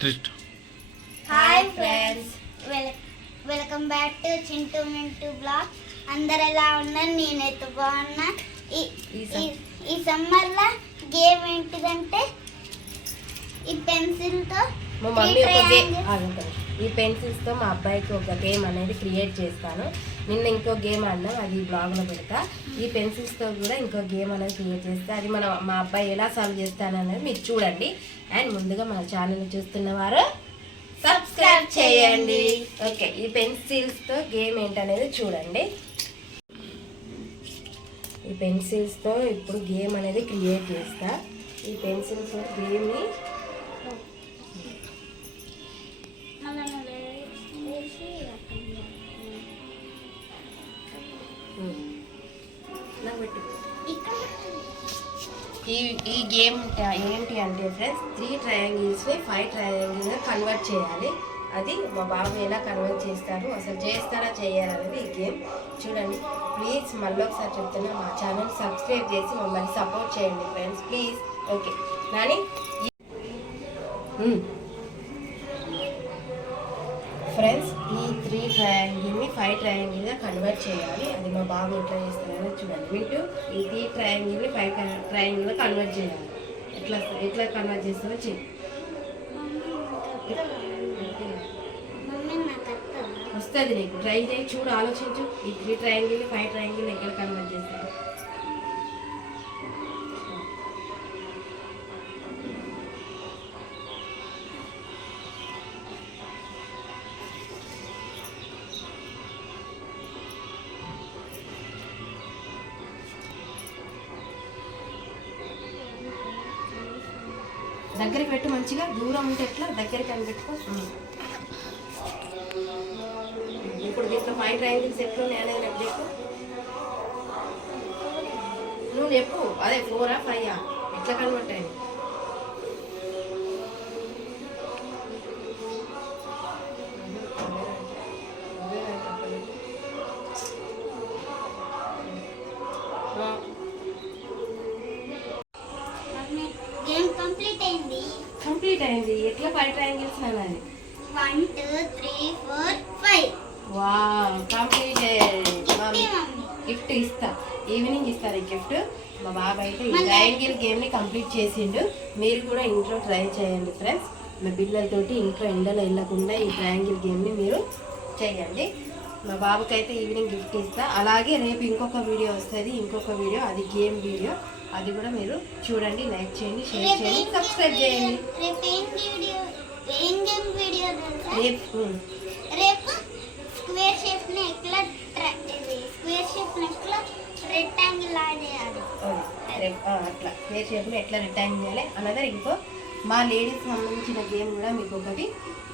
Hi friends, welcome back to Chintu Mintu blog. అందరు ఎలా ఉన్నారు? నేనైతే బాగున్నా. ఈ సమ్మర్లో గేమ్ ఏంటిదంటే ఈ పెన్సిల్తో మా మమ్మీ ఒక గేమ్ ఈ పెన్సిల్స్తో మా అబ్బాయికి ఒక గేమ్ అనేది క్రియేట్ చేస్తాను. నిన్న ఇంకో గేమ్ ఆడినాం, అది బ్లాగ్లో పెడతా. ఈ పెన్సిల్స్తో కూడా ఇంకో గేమ్ అనేది క్రియేట్ చేస్తే అది మా అబ్బాయి ఎలా సాల్వ్ చేస్తాననేది మీరు చూడండి. అండ్ ముందుగా మన ఛానల్ చూస్తున్న వారు సబ్స్క్రైబ్ చేయండి. ఓకే, ఈ పెన్సిల్స్తో గేమ్ ఏంటనేది చూడండి. ఈ పెన్సిల్స్తో ఇప్పుడు గేమ్ అనేది క్రియేట్ చేస్తా. ఈ పెన్సిల్స్తో గేమ్ని ఈ గేమ్ ఏంటి అంటే ఫ్రెండ్స్, 3 ట్రయాంగిల్స్ని 5 ట్రయాంగిల్గా కన్వర్ట్ చేయాలి. అది మా బాబు ఎలా కన్వర్ట్ చేస్తారు, అసలు చేస్తారా చేయాలనేది ఈ గేమ్. చూడండి ప్లీజ్, మళ్ళీ ఒకసారి చెప్తున్నా, మా ఛానల్ సబ్స్క్రైబ్ చేసి మమ్మల్ని సపోర్ట్ చేయండి friends please. Okay Nani friends, ఈ 3 ట్రయాంగిల్ని 5 ట్రయాంగిల్గా కన్వర్ట్ చేయాలి. అది మా బాబు ఎట్లా చేస్తున్నారో చూడండి. వింటూ ఈ 3 ట్రయాంగిల్ని 5 ట్రయాంగిల్గా కన్వర్ట్ చేయాలి. ఎట్లా కన్వర్ట్ చేస్తారో చెయ్యి. వస్తుంది నీకు, ట్రై చేయి, చూడు, ఆలోచించు. ఈ 3 ట్రయాంగిల్ని 5 ట్రయాంగిల్ని ఎక్కడ కన్వర్ట్ చేస్తారు? దగ్గరికి పెట్టు, మంచిగా. దూరం ఉంటే ఎట్లా, దగ్గరికి అని పెట్టుకో. ఇప్పుడు దీంట్లో 5 ట్రయాంగిల్స్ ఎట్లు అనేది నాకు చెప్పు. నువ్వు చెప్పు, అదే 4 ఆ 5 ఆ ఎట్లా కన్వర్ట్ అయ్యింది? కంప్లీట్ అయింది. ఎట్లా 5 ట్రయాంగిల్స్ అన్నది? 1 2 3 4 5. Wow, completed. గిఫ్ట్ ఇస్తా, ఈవినింగ్ ఇస్తాను గిఫ్ట్. మా బాబు అయితే ఈ ట్రయాంగిల్ గేమ్ని కంప్లీట్ చేసిండు. మీరు కూడా ఇంట్లో ట్రై చేయండి ఫ్రెండ్స్. మా పిల్లలతోటి ఇంట్లో ఎండలో వెళ్ళకుండా ఈ ట్రయాంగిల్ గేమ్ని మీరు చేయండి. మా బాబుకి అయితే ఈవినింగ్ గిఫ్ట్ ఇస్తా. అలాగే రేపు ఇంకొక వీడియో వస్తుంది, ఇంకొక వీడియో, అది గేమ్ వీడియో. అది కూడా మీరు చూడండి, లైక్ చేయండి, షేర్ చేయండి, సబ్స్క్రైబ్ చేయండి. రేపు స్క్వేర్ షేప్ ని ఎట్లా రెక్టాంగిల్ లా చేయాలి. అట్లా స్క్వేర్ షేప్ ని ఎట్లా రెక్టాంగిల్ చేయాలి అన్నది ఇంకో మా లేడీస్ సంబంధించిన గేమ్ కూడా మీకు ఒకటి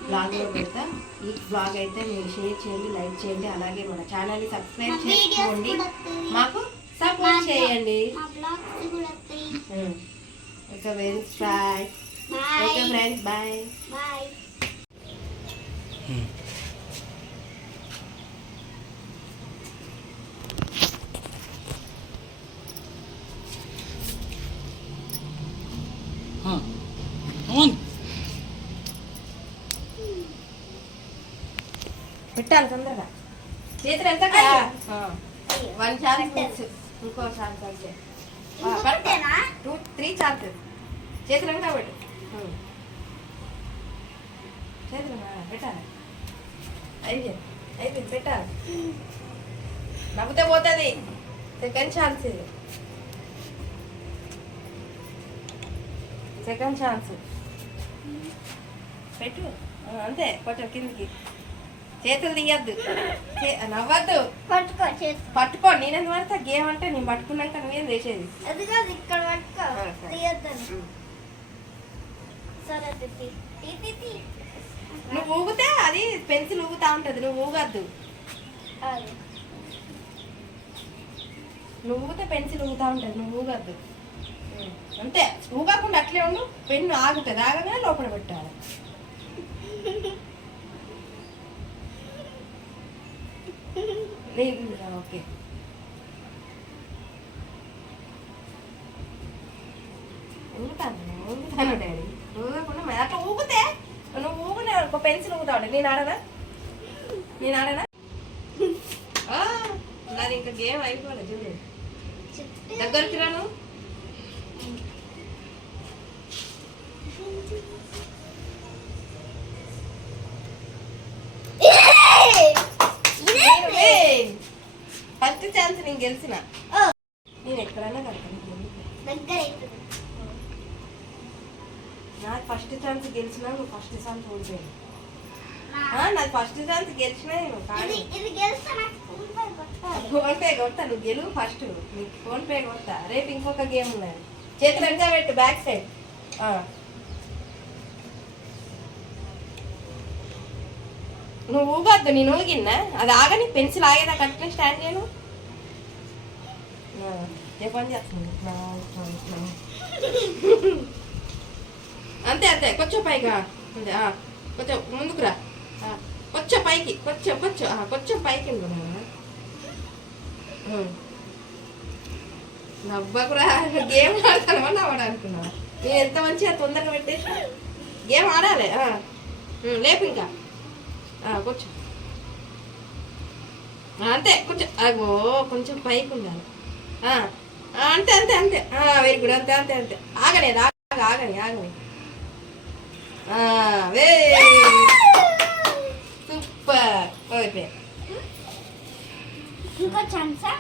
బ్లాగ్లో పెడతా. ఈ బ్లాగ్ అయితే మీరు షేర్ చేయండి, లైక్ చేయండి, అలాగే మన ఛానల్ని సబ్స్క్రైబ్ చేసుకోండి, మాకు సపోర్ట్ చేయండి. Okay friends, bye. Okay friends, bye. పెట్టాలి తొందరగా, చేతులు ఎంత 1 ఛాన్స్, ఇంకో ఛాన్స్ అయితే 2 3 ఛాన్స్. చేతులు ఎంత పెట్టు, చేతులు పెట్టాలి. అయిపోయింది పెట్టాలి. నవ్వుతే పోతుంది. సెకండ్ ఛాన్స్ ఇది, సెకండ్ ఛాన్స్. పెట్టు, అంతే. కొంచెం కిందికి, చేతులు తీయద్దు, నవ్వద్దు. పట్టుకో. నేనెందు పడతా? గేమ్ అంటే నేను పట్టుకున్నాక నువ్వేం చేసేది? నువ్వు ఊగితే అది పెన్సిల్ ఊగుతా ఉంటది, నువ్వు ఊగద్దు. నువ్వు ఊగితే పెన్సిల్ ఊగుతా ఉంటది, నువ్వు ఊగద్దు. అంతే, ఊగకుండా అట్లే ఉండు. పెన్ను ఆగుతుంది, ఆగగానే లోపల పెట్టాలి. Okay, ఊగుతాను daddy. ఊగకుండా అట్లా ఊగితే పెన్సిల్ ఊతాడు. నేను ఆడనా? ఆ, నాది ఇంకా గేమ్ అయిపోలేదు చూడు. దగ్గరికి రాను. ఫస్ట్ ఛాన్స్ నేను గెలిచిన. నేను ఎక్కడైనా కడతాను. దగ్గర అవుతుంది. నాకు ఫస్ట్ ఛాన్స్ గెలిచినా నువ్వు ఫస్ట్ ఛాన్స్ ఓడిపోయాను. నాది ఫస్ట్ ఛాన్స్ గెలిచినా నేను కానీ ఇది గెలిస్తే నాకు ఫోన్ పే కొట్టాలి. ఫోన్ పే కొడతా. నువ్వు గెలువు ఫస్ట్. నీకు ఫోన్ పే కొడతా. రేపు ఇంకొక గేమ్ ఉన్నది. చేతులు వెనక పెట్టు, బ్యాక్ సైడ్. నువ్వు ఊగొద్దు. నేను ఊగిన్నా అది ఆగని. పెన్సిల్ ఆగేదా కట్టిన స్టాండ్ చేయను. ఏ పని చేస్తుంది. అంతే అంతే. కొంచెం పైగా అంతే. కొంచెం ముందుకు రా. కొంచెం పైకి, కొంచెం పైకి నవ్వకురా. గేమ్ ఆడతాను నవ్వడం అనుకున్నా. నేను ఎంత మంచిగా తొందరగా పెట్టేసి గేమ్ ఆడాలి. లేపు ఇంకా కొంచెం అంతే. కొంచెం అగో కొంచెం పైకి ఉండాలి. అంతే అంతే అంతే. Very good. అంతే అంతే అంతే. ఆగని ఆగని. సూపర్. ఓకే ఇంకో ఛాన్సా?